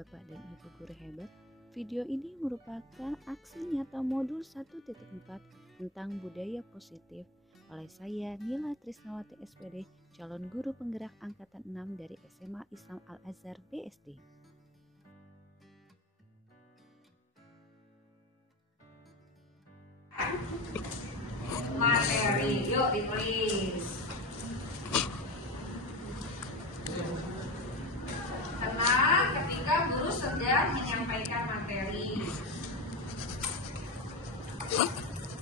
Bapak dan Ibu guru hebat, video ini merupakan aksi nyata modul 1.4 tentang budaya positif oleh saya Nila Trisnawati SPD, calon guru penggerak angkatan 6 dari SMA Islam Al-Azhar BSD. Materi, yuk ditulis. Tenang ketika guru sedang menyampaikan materi.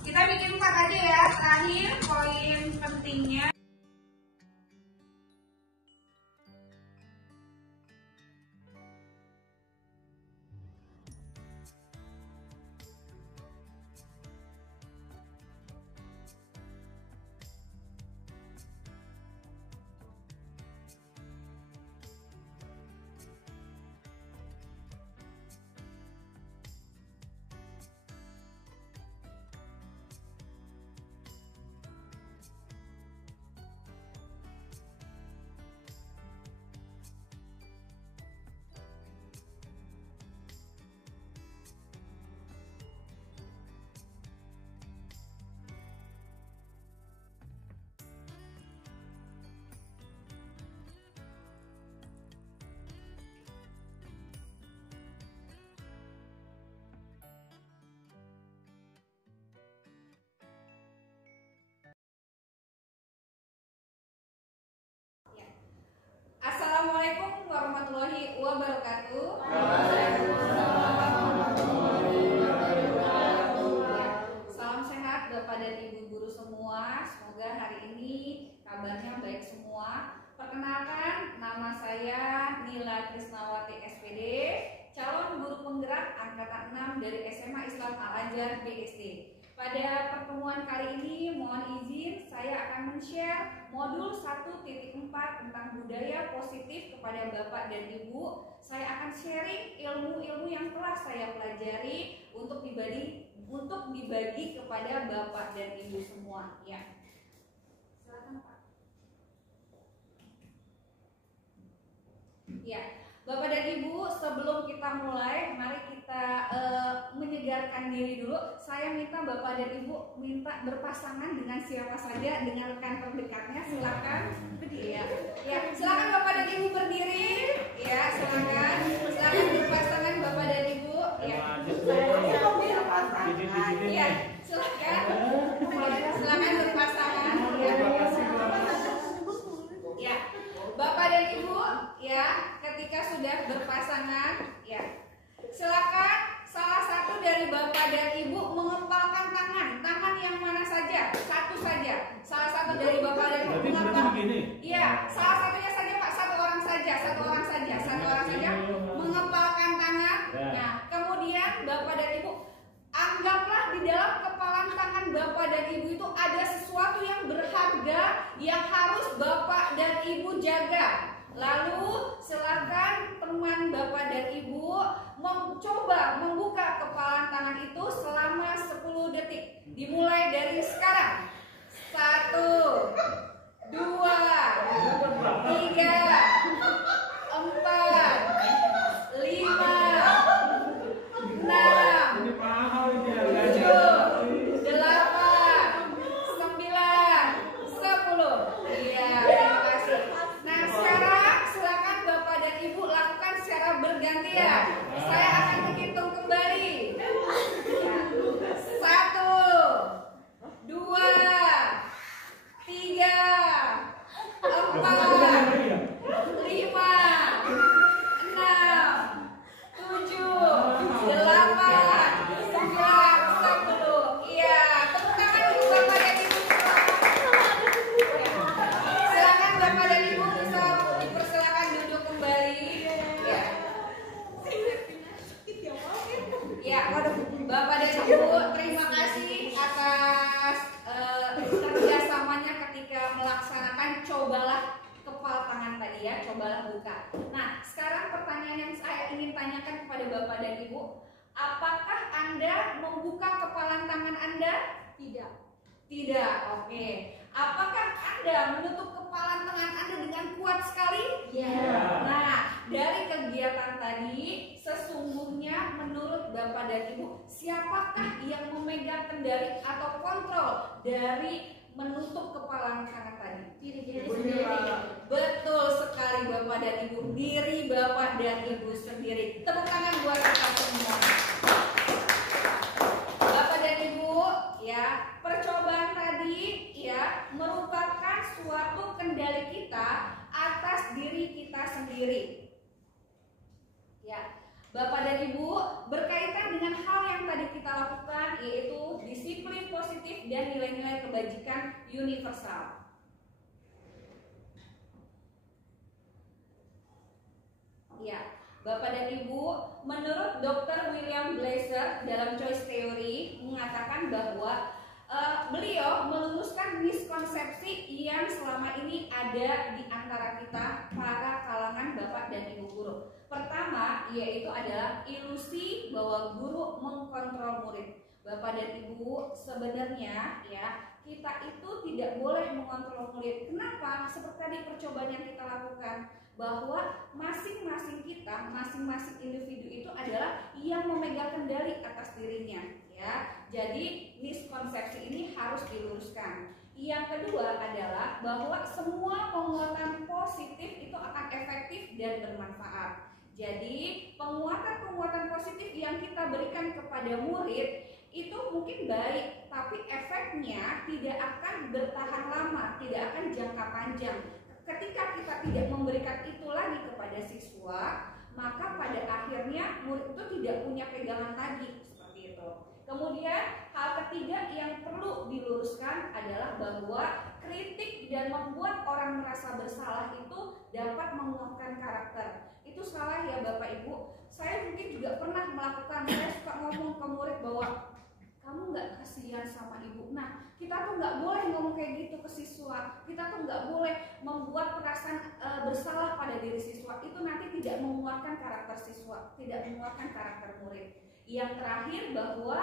Kita bikin 4 aja ya. Terakhir poin pentingnya. Assalamualaikum warahmatullahi wabarakatuh. Salam sehat Bapak dan Ibu guru semua. Semoga hari ini kabarnya baik semua. Perkenalkan, nama saya Nila Trisnawati SPD, calon guru penggerak angkatan 6 dari SMA Islam Al-Azhar BSD. Pada pertemuan kali ini, mohon izin saya akan men-share modul 1.4 tentang budaya positif kepada Bapak dan Ibu. Saya akan sharing ilmu-ilmu yang telah saya pelajari untuk dibagi kepada Bapak dan Ibu semua. Ya, silakan Pak. Ya, Bapak dan Ibu, sebelum kita mulai, mari kita menyegarkan diri dulu. Saya minta Bapak dan Ibu berpasangan dengan siapa saja, dengan rekan terdekatnya. Silakan berdiri ya. Ya, silakan Bapak dan Ibu berdiri. Ya, silakan. Silakan berpasangan Bapak dan Ibu. Ya. Ya, silakan. Silakan berpasangan. Ya. Ya. Bapak dan Ibu, ya, ketika sudah berpasangan, ya, silakan salah satu dari Bapak dan Ibu mengepalkan tangan yang mana saja, satu saja, salah satu dari Bapak dan Ibu mengepalkan, iya, salah satunya saja Pak, satu orang saja, mengepalkan tangan. Nah, kemudian Bapak dan Ibu anggaplah di dalam kepalan tangan Bapak dan Ibu itu ada sesuatu yang berharga yang harus Bapak dan Ibu jaga. Lalu silakan teman Bapak dan Ibu mencoba membuka kepalan tangan itu selama 10 detik. Dimulai dari sekarang. 1, 2, 3, 4, 5, 6, 7, 8, 9, 10. Bergantian. Saya akan menghitung kembali. 1, 2, 3, 4, 5, 6, 7, 8, 9, 10. Iya, tepuk tangan untuk Bapak dan Ibu. Silakan Bapak dan Ibu bisa dipersilakan duduk kembali. Ya, Bapak dan Ibu, terima kasih atas kerjasamanya ketika melaksanakan cobalah kepal tangan tadi ya, cobalah buka. Nah, sekarang pertanyaan yang saya ingin tanyakan kepada Bapak dan Ibu, apakah Anda membuka kepalan tangan Anda? Tidak. Tidak, oke. Apakah Anda menutup kepalan tangan Anda dengan kuat sekali? Ya. Nah, dari kegiatan tadi, sesungguhnya menurut Bapak dan Ibu, siapakah yang memegang kendali atau kontrol dari menutup kepala anak tadi? Diri sendiri. Betul sekali Bapak dan Ibu, diri Bapak dan Ibu sendiri. Tepuk tangan buat kita semua. Bapak dan Ibu, ya, percobaan tadi ya merupakan suatu kendali kita atas diri kita sendiri. Ya, Bapak dan Ibu, berkaitan dengan hal yang tadi kita lakukan, yaitu disiplin positif dan nilai-nilai kebajikan universal. Ya, Bapak dan Ibu, menurut Dr. William Glasser dalam choice theory mengatakan bahwa beliau meluruskan miskonsepsi yang selama ini ada di antara kita para kalangan Bapak dan Ibu guru. Pertama, yaitu adalah ilusi bahwa guru mengkontrol murid. Bapak dan Ibu, sebenarnya ya, kita itu tidak boleh mengontrol murid. Kenapa? Seperti tadi percobaan yang kita lakukan, bahwa masing-masing kita, masing-masing individu itu adalah yang memegang kendali atas dirinya, ya. Jadi miskonsepsi ini harus diluruskan. Yang kedua adalah bahwa semua penguatan positif itu akan efektif dan bermanfaat. Jadi penguatan-penguatan positif yang kita berikan kepada murid itu mungkin baik, tapi efeknya tidak akan bertahan lama, tidak akan jangka panjang. Ketika kita tidak memberikan itu lagi kepada siswa, maka pada akhirnya murid itu tidak punya pegangan lagi, seperti itu. Kemudian hal ketiga yang perlu diluruskan adalah bahwa kritik dan membuat orang merasa bersalah itu dapat menguatkan karakter. Itu salah ya Bapak Ibu. Saya mungkin juga pernah melakukan, saya suka ngomong ke murid bahwa kamu nggak kasihan sama ibu. Nah, kita tuh nggak boleh ngomong kayak gitu ke siswa. Kita tuh nggak boleh membuat perasaan bersalah pada diri siswa. Itu nanti tidak menguatkan karakter siswa, tidak menguatkan karakter murid. Yang terakhir bahwa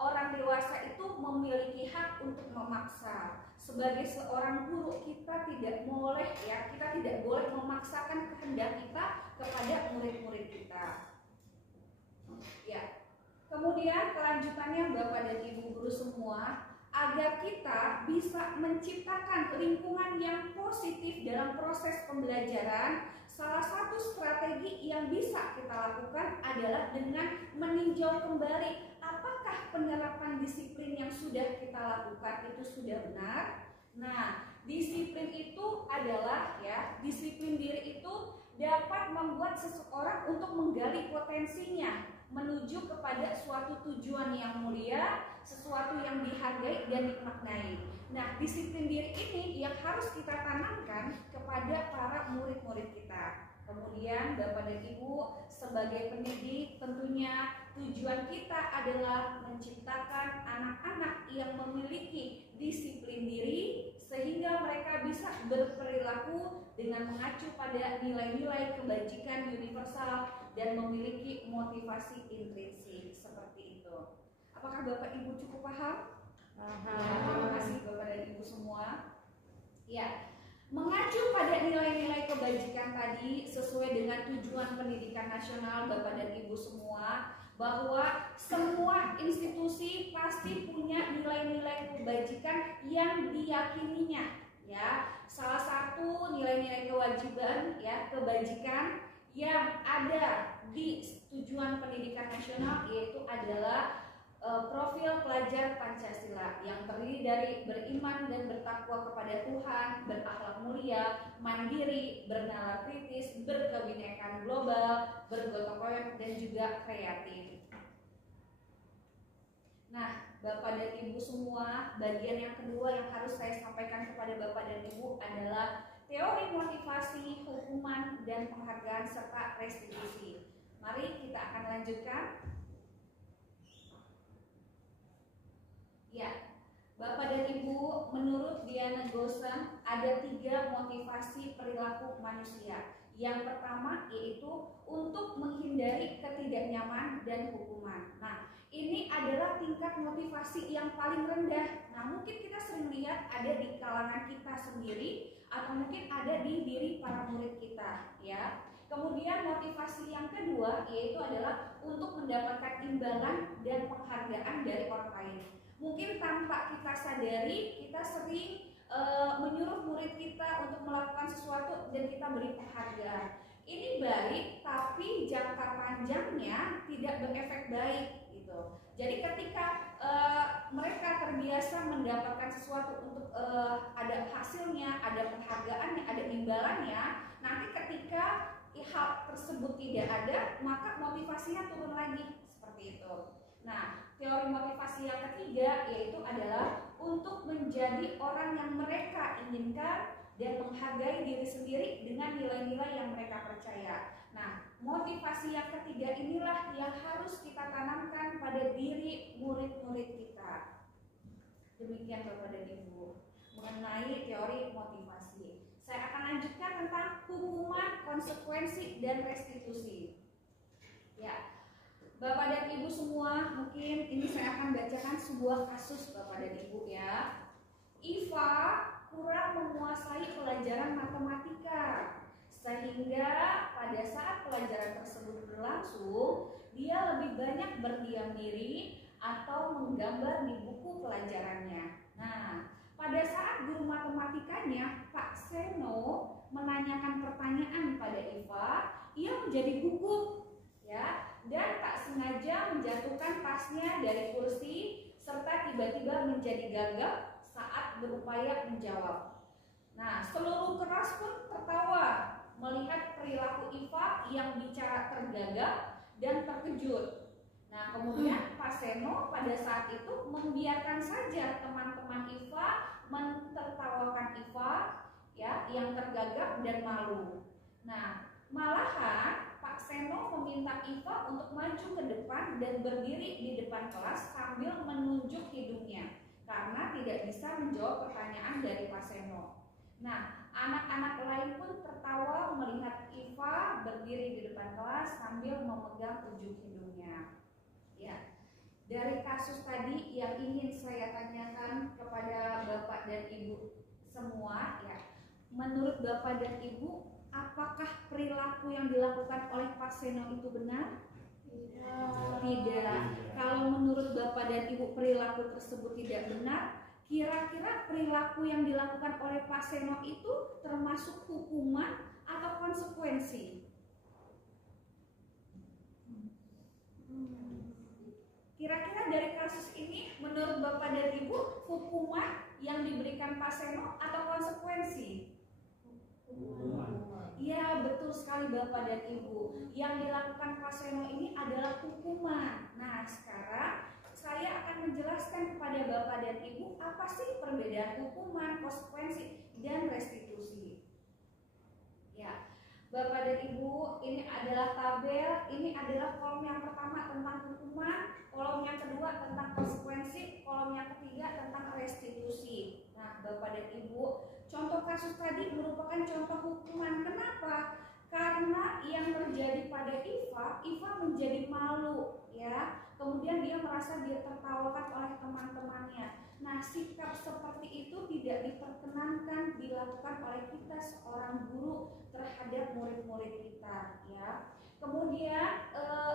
orang dewasa itu memiliki hak untuk memaksa. Sebagai seorang guru kita tidak boleh ya, kita tidak boleh memaksakan kehendak kita kepada murid-murid kita. Ya. Kemudian kelanjutannya Bapak dan Ibu guru semua, agar kita bisa menciptakan lingkungan yang positif dalam proses pembelajaran, salah satu strategi yang bisa kita lakukan adalah dengan meninjau kembali apakah penerapan disiplin yang sudah kita lakukan itu sudah benar. Nah, disiplin itu adalah ya, disiplin diri itu dapat membuat seseorang untuk menggali potensinya menuju kepada suatu tujuan yang mulia, sesuatu yang dihargai dan dimaknai. Nah, disiplin diri ini yang harus kita tanamkan kepada para murid-murid kita. Kemudian Bapak dan Ibu sebagai pendidik, tentunya tujuan kita adalah menciptakan anak-anak yang memiliki disiplin diri sehingga mereka bisa berperilaku dengan mengacu pada nilai-nilai kebajikan universal dan memiliki motivasi intrinsik, seperti itu. Apakah Bapak Ibu cukup paham? Terima kasih Bapak dan Ibu semua. Ya, mengacu pada nilai-nilai kebajikan tadi sesuai dengan tujuan pendidikan nasional Bapak dan Ibu semua, bahwa semua institusi pasti punya nilai-nilai kebajikan yang diyakininya. Ya, salah satu nilai-nilai kewajiban ya kebajikan yang ada di tujuan pendidikan nasional yaitu adalah profil pelajar Pancasila yang terdiri dari beriman dan bertakwa kepada Tuhan, berakhlak mulia, mandiri, bernalar kritis, berkebinekaan global, bergotong royong dan juga kreatif. Nah, Bapak dan Ibu semua, bagian yang kedua yang harus saya sampaikan kepada Bapak dan Ibu adalah teori motivasi, hukuman, dan penghargaan serta restitusi. Mari kita akan lanjutkan. Ya, Bapak dan Ibu, menurut Diana Gosem ada 3 motivasi perilaku manusia. Yang pertama yaitu untuk menghindari ketidaknyaman dan hukuman. Nah, ini adalah tingkat motivasi yang paling rendah. Nah, mungkin kita sering lihat ada di kalangan kita sendiri atau mungkin ada di diri para murid kita, ya. Kemudian motivasi yang kedua yaitu adalah untuk mendapatkan imbalan dan penghargaan dari orang lain. Mungkin tanpa kita sadari, kita sering menyuruh murid kita untuk melakukan sesuatu dan kita beri penghargaan. Ini baik, tapi jangka panjangnya tidak berefek baik gitu. Jadi ketika mereka terbiasa mendapatkan sesuatu untuk ada hasilnya, ada penghargaannya, ada imbalannya, nanti ketika hal tersebut tidak ada, maka motivasinya turun lagi seperti itu. Nah, teori motivasi yang ketiga yaitu adalah untuk menjadi orang yang mereka inginkan dan menghargai diri sendiri dengan nilai-nilai yang mereka percaya. Nah, motivasi yang ketiga inilah yang harus kita tanamkan pada diri murid-murid kita. Demikian Bapak dan Ibu mengenai teori motivasi. Saya akan lanjutkan tentang hukuman, konsekuensi, dan restitusi. Ya, Bapak dan Ibu semua, mungkin ini saya akan bacakan sebuah kasus Bapak dan Ibu ya. Iva kurang menguasai pelajaran matematika, sehingga pada saat pelajaran tersebut berlangsung, dia lebih banyak berdiam diri atau menggambar di buku pelajarannya. Nah, pada saat guru matematikanya, Pak Seno, menanyakan pertanyaan pada Iva, ia menjadi gugup, ya, dan tak sengaja menjatuhkan tasnya dari kursi serta tiba-tiba menjadi gagap saat berupaya menjawab. Nah, seluruh kelas pun tertawa melihat perilaku Iva yang bicara tergagap dan terkejut. Nah, kemudian Pak Seno pada saat itu membiarkan saja teman-teman Iva mentertawakan Iva ya yang tergagap dan malu. Nah, malahan Pak Seno meminta Iva untuk maju ke depan dan berdiri di depan kelas sambil menunjuk hidungnya karena tidak bisa menjawab pertanyaan dari Pak Seno. Nah, anak-anak lain pun tertawa melihat Iva berdiri di depan kelas sambil memegang ujung hidungnya. Ya, dari kasus tadi yang ingin saya tanyakan kepada Bapak dan Ibu semua, ya, menurut Bapak dan Ibu, apakah perilaku yang dilakukan oleh Pak Seno itu benar? Tidak. Kalau menurut Bapak dan Ibu perilaku tersebut tidak benar, kira-kira perilaku yang dilakukan oleh Pak Seno itu termasuk hukuman atau konsekuensi? Kira-kira dari kasus ini menurut Bapak dan Ibu hukuman yang diberikan Pak Seno atau konsekuensi? Iya, betul sekali Bapak dan Ibu. Yang dilakukan Pak Seno ini adalah hukuman. Nah, sekarang saya akan menjelaskan kepada Bapak dan Ibu apa sih perbedaan hukuman, konsekuensi, dan restitusi. Ya, Bapak dan Ibu, ini adalah tabel. Ini adalah kolom yang pertama tentang hukuman, kolom yang kedua tentang konsekuensi, kolom yang ketiga tentang restitusi. Nah, Bapak dan Ibu, contoh kasus tadi merupakan contoh hukuman. Kenapa? Karena yang terjadi pada Iva menjadi malu, ya. Kemudian dia merasa dia tertawakan oleh teman-temannya. Nah, sikap seperti itu tidak diperkenankan dilakukan oleh kita seorang guru terhadap murid-murid kita, ya. Kemudian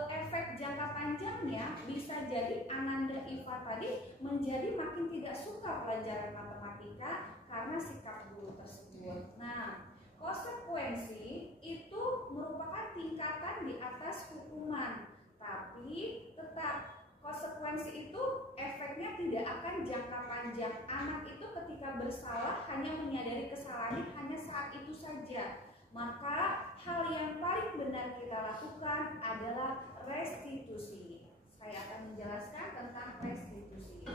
efek jangka panjangnya bisa jadi Ananda Iva tadi menjadi makin tidak suka pelajaran matematika karena sikap guru tersebut. Nah, konsekuensi itu merupakan tingkatan di atas hukuman, tapi tetap konsekuensi itu efeknya tidak akan jangka panjang. Anak itu ketika bersalah hanya menyadari kesalahannya hanya saat itu saja. Maka hal yang paling benar kita lakukan adalah restitusi. Saya akan menjelaskan tentang restitusi.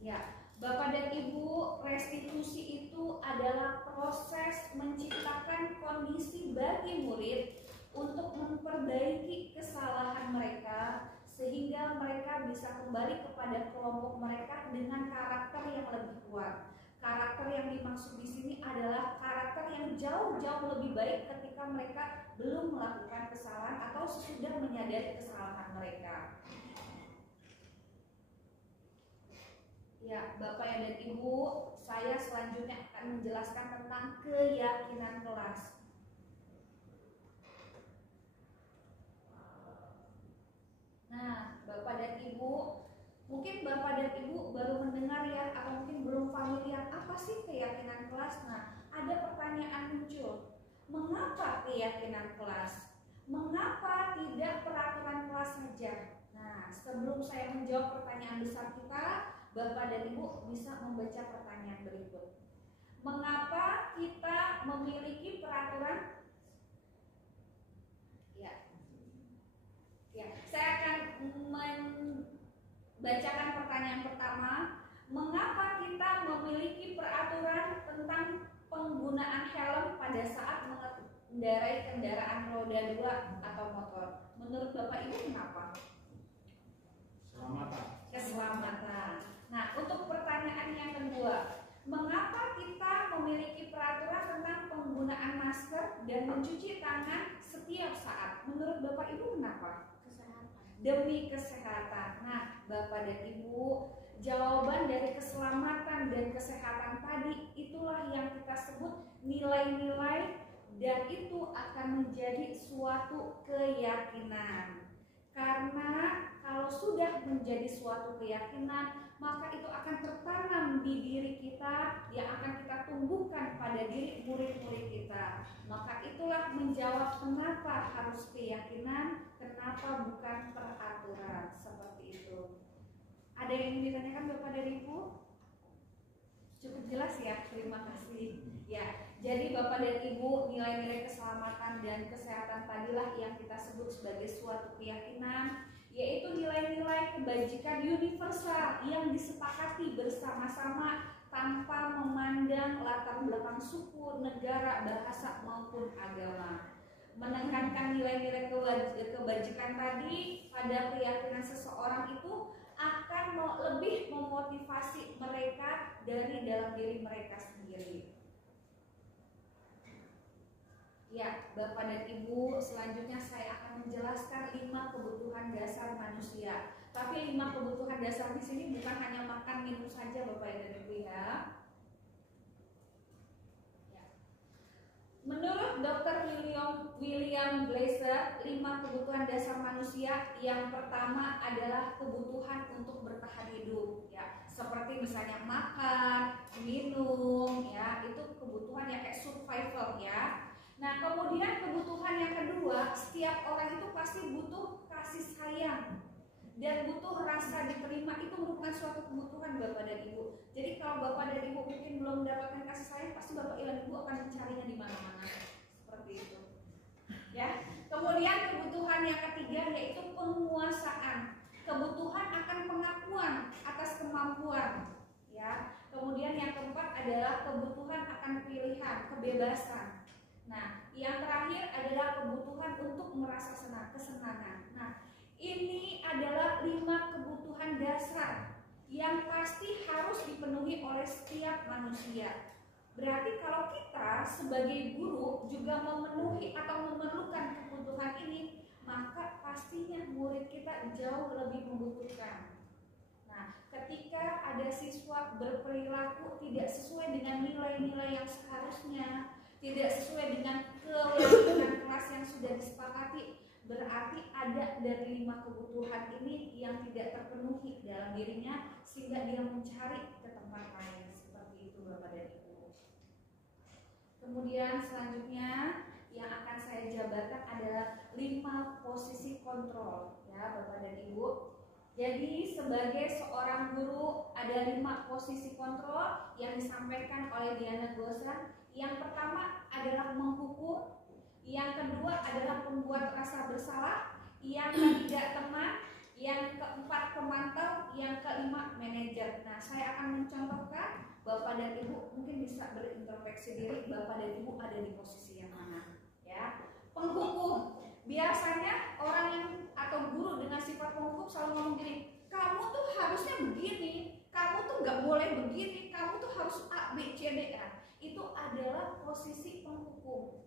Ya, Bapak dan Ibu, restitusi itu adalah proses menciptakan kondisi bagi murid untuk memperbaiki kesalahan mereka sehingga mereka bisa kembali kepada kelompok mereka dengan karakter yang lebih kuat. Karakter yang dimaksud di sini adalah karakter yang jauh-jauh lebih baik ketika mereka belum melakukan kesalahan atau sesudah menyadari kesalahan mereka. Ya, Bapak dan Ibu, saya selanjutnya akan menjelaskan tentang keyakinan kelas. Nah, Bapak dan Ibu, mungkin Bapak dan Ibu baru mendengar ya, atau mungkin belum familiar apa sih keyakinan kelas. Nah, ada pertanyaan muncul. Mengapa keyakinan kelas? Mengapa tidak peraturan kelas saja? Nah, sebelum saya menjawab pertanyaan besar kita, Bapak dan Ibu bisa membaca pertanyaan berikut. Mengapa kita memiliki peraturan? Ya, saya akan membacakan pertanyaan pertama. Mengapa kita memiliki peraturan tentang penggunaan helm pada saat mengendarai kendaraan roda 2 atau motor? Menurut Bapak Ibu kenapa? Keselamatan. Nah, untuk pertanyaan yang kedua, mengapa kita memiliki peraturan tentang penggunaan masker dan mencuci tangan setiap saat? Menurut Bapak Ibu kenapa? Demi kesehatan. Nah, Bapak dan Ibu, jawaban dari keselamatan dan kesehatan tadi itulah yang kita sebut nilai-nilai, dan itu akan menjadi suatu keyakinan. Karena kalau sudah menjadi suatu keyakinan, maka itu akan tertanam di diri kita, yang akan kita tumbuhkan pada diri murid-murid kita. Maka itulah menjawab kenapa harus keyakinan, kenapa bukan peraturan, seperti itu. Ada yang ingin ditanyakan Bapak dan Ibu? Cukup jelas ya, terima kasih. Ya, jadi Bapak dan Ibu, nilai-nilai keselamatan dan kesehatan tadilah yang kita sebut sebagai suatu keyakinan, yaitu nilai-nilai kebajikan universal yang disepakati bersama-sama tanpa memandang latar belakang suku, negara, bahasa maupun agama. Menekankan nilai-nilai kebajikan tadi pada keyakinan seseorang itu akan lebih memotivasi mereka dari dalam diri mereka sendiri. Ya, Bapak dan Ibu, selanjutnya saya akan menjelaskan 5 kebutuhan dasar manusia. Tapi 5 kebutuhan dasar di sini bukan hanya makan minum saja, Bapak dan Ibu ya. Menurut Dr. William Glasser, 5 kebutuhan dasar manusia yang pertama adalah kebutuhan untuk bertahan hidup, ya, seperti misalnya makan, minum, ya, itu kebutuhan yang kayak survival, ya. Nah, kemudian kebutuhan yang kedua, setiap orang itu pasti butuh kasih sayang dan butuh rasa diterima. Itu merupakan suatu kebutuhan Bapak dan Ibu. Jadi kalau Bapak dan Ibu mungkin belum mendapatkan kasih sayang, pasti Bapak dan Ibu akan mencarinya di mana-mana. Seperti itu. Ya. Kemudian kebutuhan yang ketiga yaitu penguasaan. Kebutuhan akan pengakuan atas kemampuan. Ya. Kemudian yang keempat adalah kebutuhan akan pilihan, kebebasan. Nah, yang terakhir adalah kebutuhan untuk merasa senang, kesenangan. Nah, ini adalah 5 kebutuhan dasar yang pasti harus dipenuhi oleh setiap manusia. Berarti kalau kita sebagai guru juga memenuhi atau memerlukan kebutuhan ini, maka pastinya murid kita jauh lebih membutuhkan. Nah, ketika ada siswa berperilaku tidak sesuai dengan nilai-nilai yang seharusnya, tidak sesuai dengan kewajiban kelas yang sudah disepakati, berarti ada dari 5 kebutuhan ini yang tidak terpenuhi dalam dirinya, sehingga dia mencari ke tempat lain. Seperti itu Bapak dan Ibu. Kemudian selanjutnya yang akan saya jabarkan adalah 5 posisi kontrol, ya Bapak dan Ibu. Jadi sebagai seorang guru ada 5 posisi kontrol yang disampaikan oleh Diana Gosan. Yang pertama adalah menghukum, yang kedua adalah membuat rasa bersalah, yang ketiga teman, yang keempat pemantau, yang kelima manajer. Nah, saya akan mencontohkan, Bapak dan Ibu mungkin bisa berintrospeksi diri, Bapak dan Ibu ada di posisi yang mana, ya. Penghukum, biasanya orang yang atau guru dengan sifat penghukum selalu ngomong gini, kamu tuh harusnya begini, kamu tuh nggak boleh begini, kamu tuh harus A, B, C, D, ya. Itu adalah posisi penghukum.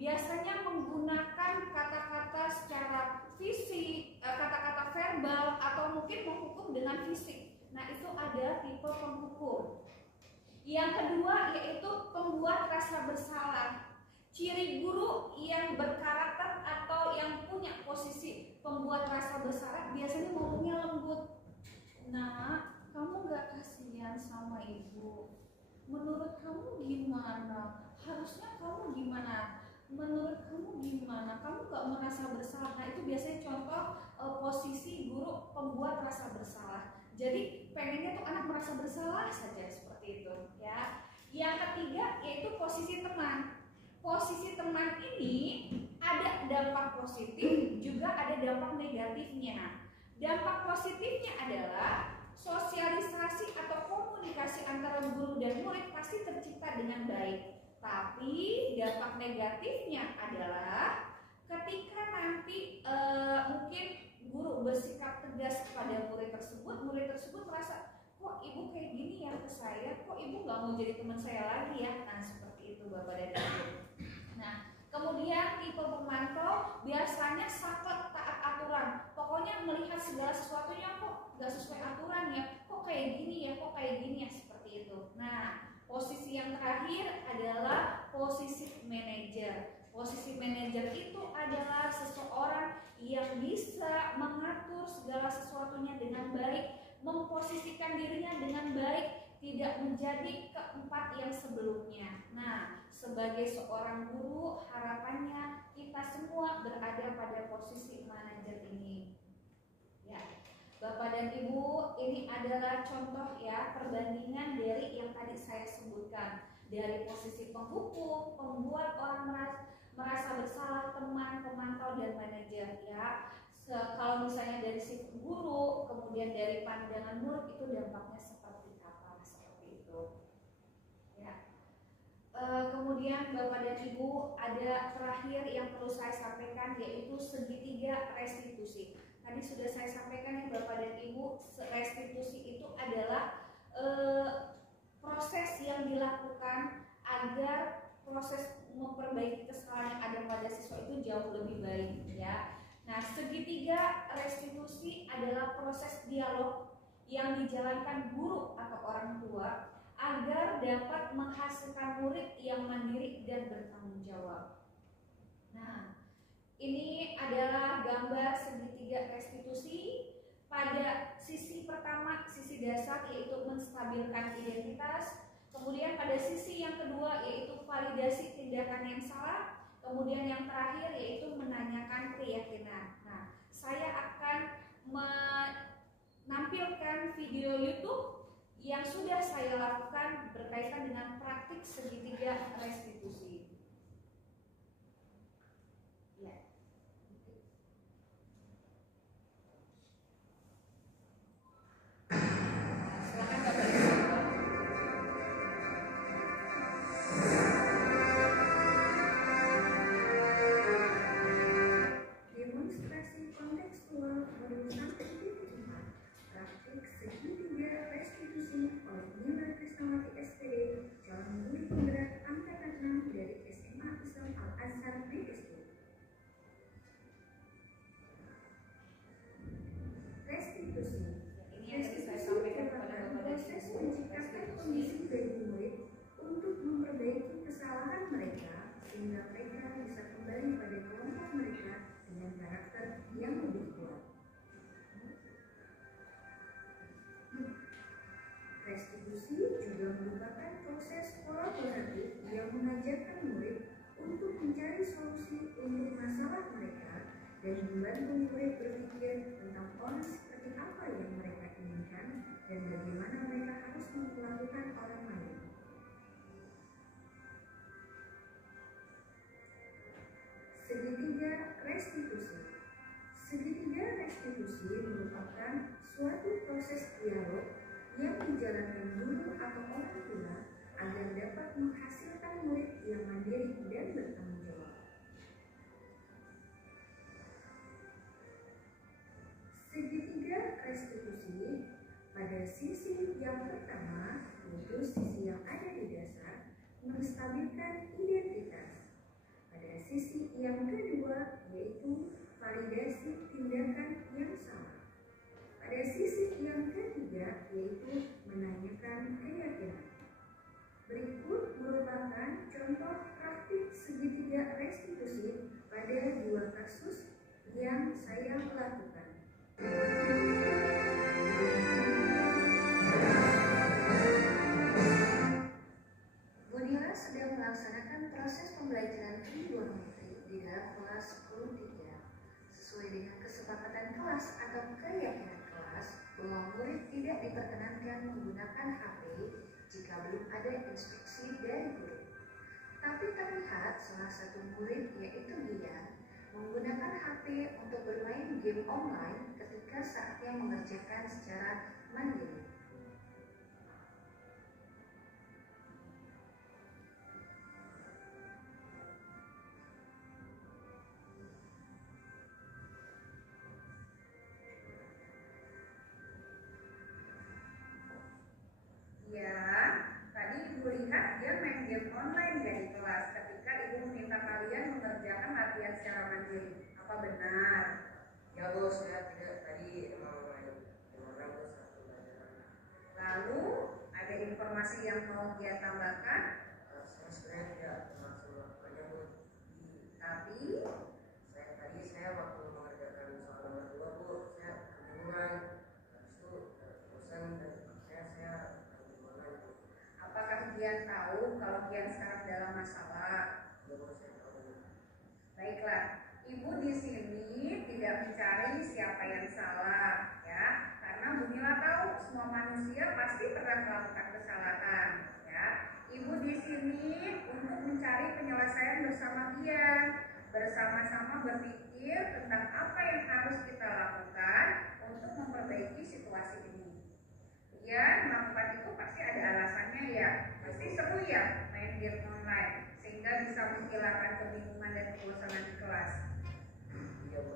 Biasanya menggunakan kata-kata secara fisik, kata-kata verbal, atau mungkin menghukum dengan fisik. Nah, itu adalah tipe penghukum. Yang kedua yaitu pembuat rasa bersalah. Ciri guru yang berkarakter atau yang punya posisi pembuat rasa bersalah biasanya ngomongnya lembut. Nah, kamu gak kasihan sama ibu? Menurut kamu gimana? Harusnya kamu gimana? Menurut kamu gimana? Kamu gak merasa bersalah? Nah, itu biasanya contoh posisi guru pembuat rasa bersalah. Jadi pengennya tuh anak merasa bersalah saja seperti itu, ya. Yang ketiga yaitu posisi teman. Posisi teman ini ada dampak positif, juga ada dampak negatifnya. Dampak positifnya adalah sosialisasi atau komunikasi antara guru dan murid pasti tercipta dengan baik. Tapi dampak negatifnya adalah ketika nanti mungkin guru bersikap tegas kepada murid tersebut merasa, kok ibu kayak gini ya ke saya, kok ibu nggak mau jadi teman saya lagi ya. Nah, seperti itu Bapak dan Ibu. Nah, kemudian tipe pemantau biasanya saklek taat aturan. Pokoknya melihat segala sesuatunya kok nggak sesuai aturan ya, kok kayak gini ya, kok kayak gini ya, seperti itu. Nah, posisi yang terakhir adalah posisi manajer. Posisi manajer itu adalah seseorang yang bisa mengatur segala sesuatunya dengan baik, memposisikan dirinya dengan baik, tidak menjadi keempat yang sebelumnya. Nah, sebagai seorang guru, harapannya kita semua berada pada posisi manajer ini. Ya, Bapak dan Ibu, ini adalah contoh ya perbandingan dari yang tadi saya sebutkan, dari posisi penghukum, pembuat orang merasa bersalah, teman, pemantau, dan manajer ya. Kalau misalnya dari si guru, kemudian dari pandangan murid, itu dampaknya seperti apa? Seperti itu. Ya. Kemudian Bapak dan Ibu, ada terakhir yang perlu saya sampaikan, yaitu segitiga restitusi. Tadi sudah saya sampaikan ya Bapak dan Ibu, restitusi itu adalah proses yang dilakukan agar proses memperbaiki kesalahan yang ada pada siswa itu jauh lebih baik ya. Nah, segitiga restitusi adalah proses dialog yang dijalankan guru atau orang tua agar dapat menghasilkan murid yang mandiri dan bertanggung jawab. Nah, ini adalah gambar segitiga restitusi. Pada sisi pertama, sisi dasar, yaitu menstabilkan identitas. Kemudian pada sisi yang kedua, yaitu validasi tindakan yang salah. Kemudian yang terakhir, yaitu menanyakan keyakinan. Nah, saya akan menampilkan video YouTube yang sudah saya lakukan berkaitan dengan praktik segitiga restitusi. Ya. Silakan Bapak Ibu. Demonstrasi kontekstual modul 1.4 praktik segitiga restitusi oleh Nila Krisnawati SPD, calon guru penggerak angkatan 6 dari SMA Islam Al-Azhar BSD. Restitusi merupakan proses menciptakan kondisi bagi murid untuk memperbaiki kesalahan mereka sehingga mereka bisa kembali pada kelompok mereka dengan karakter yang lebih kuat. Restitusi juga merupakan proses kolaboratif yang mengajarkan murid untuk mencari solusi untuk masalah mereka dan membantu murid berpikir tentang orang seperti apa yang mereka inginkan dan bagaimana mereka harus memperlakukan orang lain. Segitiga restitusi. Segitiga restitusi merupakan suatu proses dialog yang dijalankan guru atau orang tua agar dapat menghasilkan murid yang mandiri dan bertanggung jawab. Segitiga restitusi pada sisi yang pertama, yaitu sisi yang ada di dasar, menstabilkan identitas. Pada sisi yang kedua, yaitu validasi tindakan yang salah. Pada sisi yang ketiga, yaitu menanyakan keyakinan. Berikut merupakan contoh praktik segitiga restitusi pada dua kasus yang saya lakukan. Bunila sedang melaksanakan proses pembelajaran trigonometri di dalam kelas 10-3 sesuai dengan kesepakatan kelas atau keyakinan kelas bahwa murid tidak diperkenankan menggunakan HP jika belum ada instruksi dari guru. Tapi terlihat salah satu murid, yaitu dia, menggunakan HP untuk bermain game online ketika saatnya mengerjakan secara mandiri. Ya, tadi Ibu lihat dia main game online ya di kelas ketika Ibu meminta kalian mengerjakan latihan secara mandiri. Apa benar? Ya Bu, saya tidak tadi emang main online terus satu pelajaran. Lalu, ada informasi yang mau dia tambahkan? Saya sebenarnya tidak termasuk melakukannya Bu. Tapi, Saya waktu mengerjakan soal nomor 2 Bu, saya kebingungan. Habis itu bosan dan akhirnya saya main online Bu. apakah dia tahu kalau dia sekarang dalam masalah? Ya Bu, saya tahu Bu. Baiklah, Ibu di sini tidak mencari siapa yang salah, ya, karena Bunila tahu semua manusia pasti pernah melakukan kesalahan, ya. Ibu di sini untuk mencari penyelesaian bersama dia, bersama-sama berpikir tentang apa yang harus kita lakukan untuk memperbaiki situasi ini. Ya, melakukan itu pasti ada alasannya ya, pasti seru ya main game online sehingga bisa menghilangkan kebingungan dan kebosanan di kelas. Iya Bu.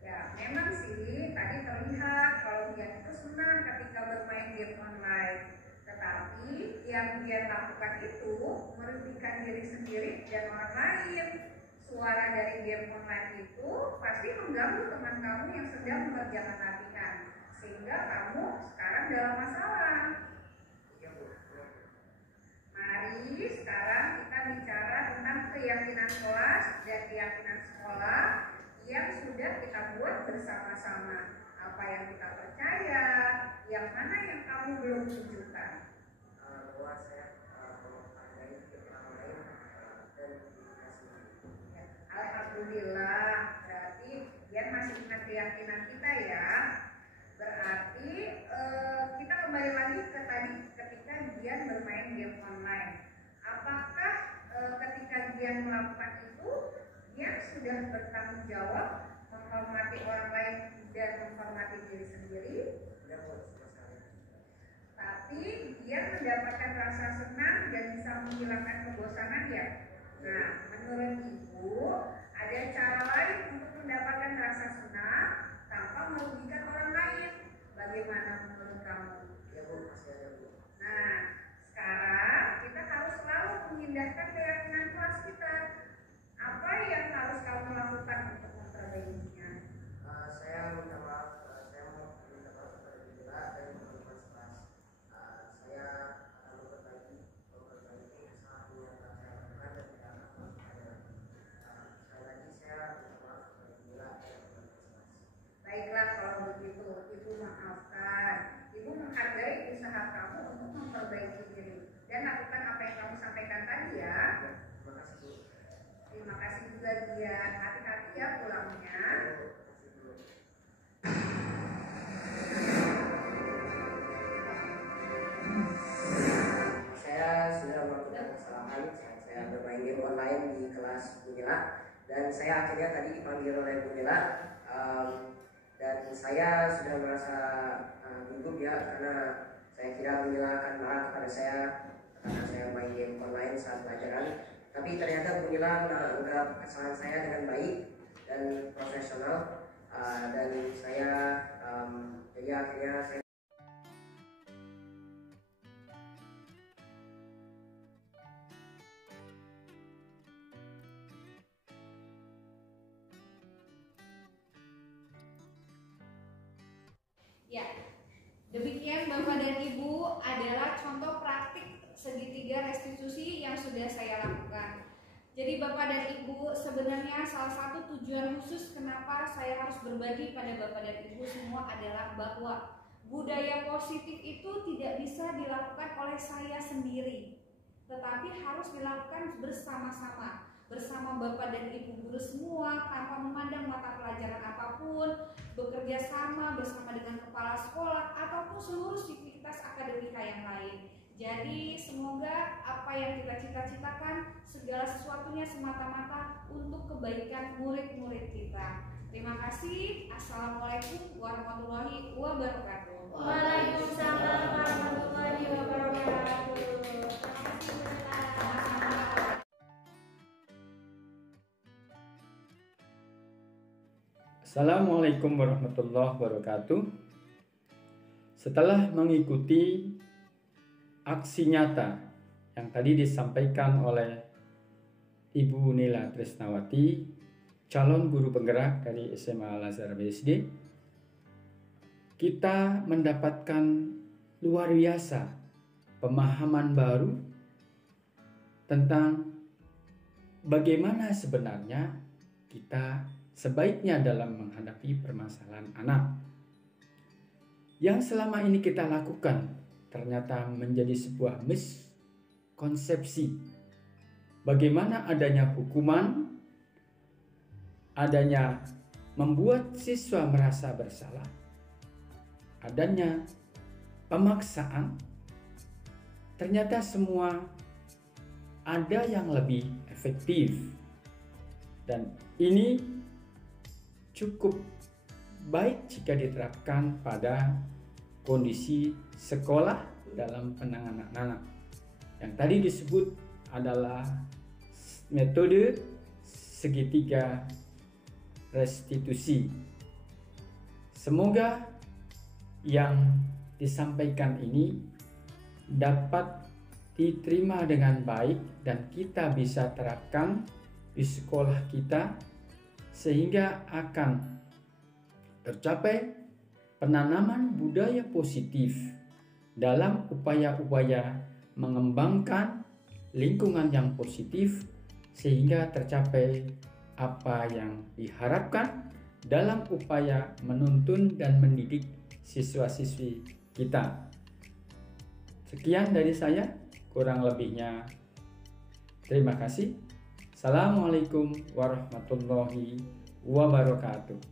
Ya, memang sih tadi terlihat kalau dia itu senang ketika bermain game online. Tetapi yang dia lakukan itu merugikan diri sendiri dan orang lain. Suara dari game online itu pasti mengganggu teman kamu yang sedang mengerjakan latihan, sehingga kamu sekarang dalam masalah. Iya Bu. Mari sekarang kita bicara tentang keyakinan kelas dan keyakinan sekolah yang sudah kita buat bersama-sama. Apa yang kita percaya, yang mana yang kamu belum tunjukkan. Bahwa saya menghargai orang lain dan diri saya sendiri. Ya, alhamdulillah, berarti dia masih ingat keyakinan kita ya. Berarti kita kembali lagi ke tadi ketika dia bermain game online. Apakah ketika dia melakukan itu dia sudah bertanggung jawab menghormati orang lain dan menghormati diri sendiri? Tidak Bu, sama sekali. Tapi dia mendapatkan rasa senang dan bisa menghilangkan kebosanan ya. Nah, menurut Ibu ada cara lain untuk mendapatkan rasa senang tanpa merugikan orang lain. Bagaimana menurut kamu? Ya Bu, masih ada Bu. Nah, sekarang kita harus selalu mengindahkan keyakinan kelas kita. Apa yang harus kamu lakukan untuk memperbaikinya? Saya minta maaf, saya mau minta maaf kepada Bunila dan teman-teman sekelas. Saya akan memperbaiki kesalahan yang telah saya lakukan dan tidak akan melakukannya lagi. Sekali lagi saya minta maaf kepada Bunila dan teman-teman sekelas. Baiklah kalau begitu, Ibu maafkan. Ibu menghargai usaha kamu untuk memperbaiki diri dan lakukan apa yang kamu sampaikan tadi ya. Terima kasih Bu. Terima kasih juga dia. Hati-hati ya pulangnya. Terima kasih Bu. Saya sudah melakukan kesalahan saat saya bermain game online di kelas Bunila dan saya akhirnya tadi dipanggil oleh Bunila dan saya sudah merasa gugup ya karena saya kira Bunila akan marah kepada saya karena saya main game online saat pelajaran, tapi ternyata Bunila menganggap kesalahan saya dengan baik dan profesional dan saya jadi akhirnya saya Ya, demikian Bapak dan Ibu adalah contoh praktik segitiga restitusi yang sudah saya lakukan. Jadi Bapak dan Ibu, sebenarnya salah satu tujuan khusus kenapa saya harus berbagi pada Bapak dan Ibu semua adalah bahwa budaya positif itu tidak bisa dilakukan oleh saya sendiri, tetapi harus dilakukan bersama-sama, bersama Bapak dan Ibu guru semua, tanpa memandang mata pelajaran apapun, bekerja sama bersama dengan kepala sekolah ataupun seluruh sivitas akademika yang lain. Jadi semoga apa yang kita cita-citakan segala sesuatunya semata-mata untuk kebaikan murid-murid kita. Terima kasih. Assalamualaikum warahmatullahi wabarakatuh. Waalaikumsalam warahmatullahi wabarakatuh. Assalamualaikum warahmatullahi wabarakatuh. Setelah mengikuti aksi nyata yang tadi disampaikan oleh Ibu Nila Trisnawati, calon guru penggerak dari SMA Al-Azhar BSD, kita mendapatkan luar biasa pemahaman baru tentang bagaimana sebenarnya kita sebaiknya dalam menghadapi permasalahan anak. Yang selama ini kita lakukan ternyata menjadi sebuah miskonsepsi. Bagaimana adanya hukuman, adanya membuat siswa merasa bersalah, adanya pemaksaan, ternyata semua ada yang lebih efektif. Dan ini cukup baik jika diterapkan pada kondisi sekolah dalam penanganan anak. Yang tadi disebut adalah metode segitiga restitusi. Semoga yang disampaikan ini dapat diterima dengan baik dan kita bisa terapkan di sekolah kita sehingga akan tercapai penanaman budaya positif dalam upaya-upaya mengembangkan lingkungan yang positif sehingga tercapai apa yang diharapkan dalam upaya menuntun dan mendidik siswa-siswi kita. Sekian dari saya, kurang lebihnya terima kasih. Assalamualaikum warahmatullahi wabarakatuh.